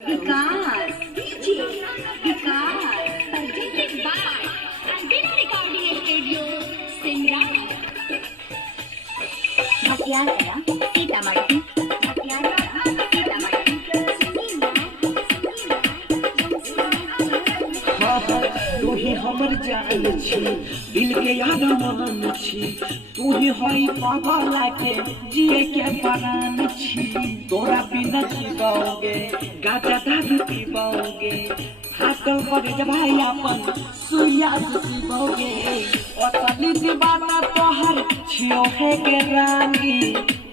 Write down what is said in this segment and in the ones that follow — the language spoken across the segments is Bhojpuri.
Vikas Vikas presented by Antenna Recording Studio, Simra, Matiyala Sitamarhi, मटियाला सीतामढ़ी, तू ही हमर जान छी, दिल के अरमान छी, तू ही होई पागल के जिए के परान छी। तोरा बिना जीवाओगे, गाजा दारू पीवाओगे, हाथल करे जब भाई अपन सुइया सीवाओगे। असली दीवाना तोहर छियो है के रानी,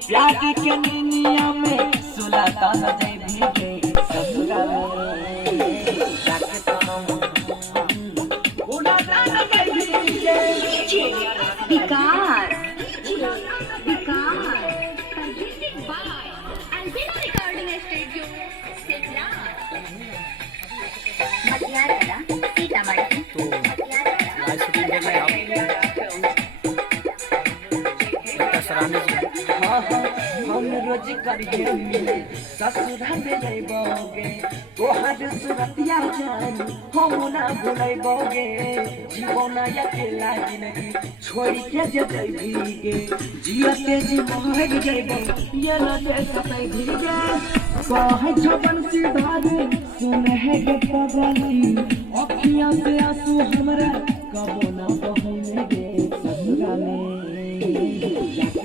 प्यार के दुनिया में सुलाता न जाई भीगे ससुरा में जाके Vikas Vikas presented by Antenna Recording Studio, Simra, Matiyala Sitamarhi, live shooting देख रहे हैं आप सराहनीय जी। हाँ हम रोज करिए मिले ससुरा में जइबोगे, तोहर सुरतिया जान हम ना भुलैबोगे। जीवन अकेला जिंदगी छोड़ के जे जइबीगे, जियते जी मर जइबो ये न से सतै भीगे। कहे जबन सिधारे सुन है के पगली, अखियां से आंसू हमरा कबो ना बहने गे ससुरा में जाके